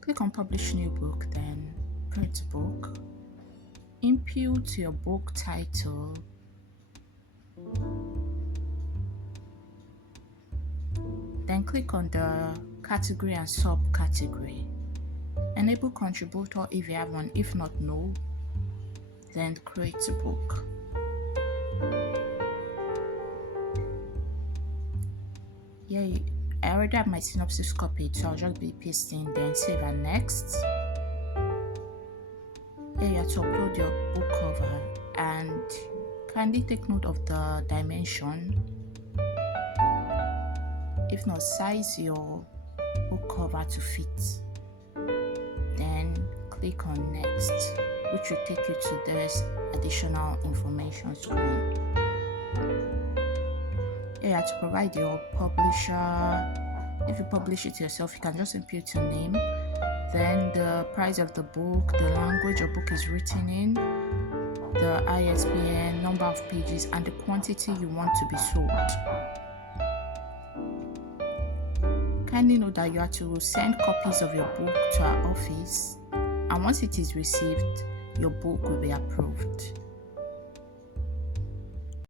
Click on Publish New Book, then Print Book. Input your book title. Then click on the category and subcategory. Enable contributor if you have one, if not, no. Then create a book. Yeah, I already have my synopsis copied, so I'll just be pasting, then save and next. Here you have to upload your book cover and kindly take note of the dimension. If not, size your book cover to fit. Then click on next, which will take you to this additional information screen. Here you have to provide your publisher. If you publish it yourself, you can just input your name, then the price of the book, the language your book is written in, the ISBN, number of pages, and the quantity you want to be sold. Kindly note that you have to send copies of your book to our office, and once it is received, your book will be approved.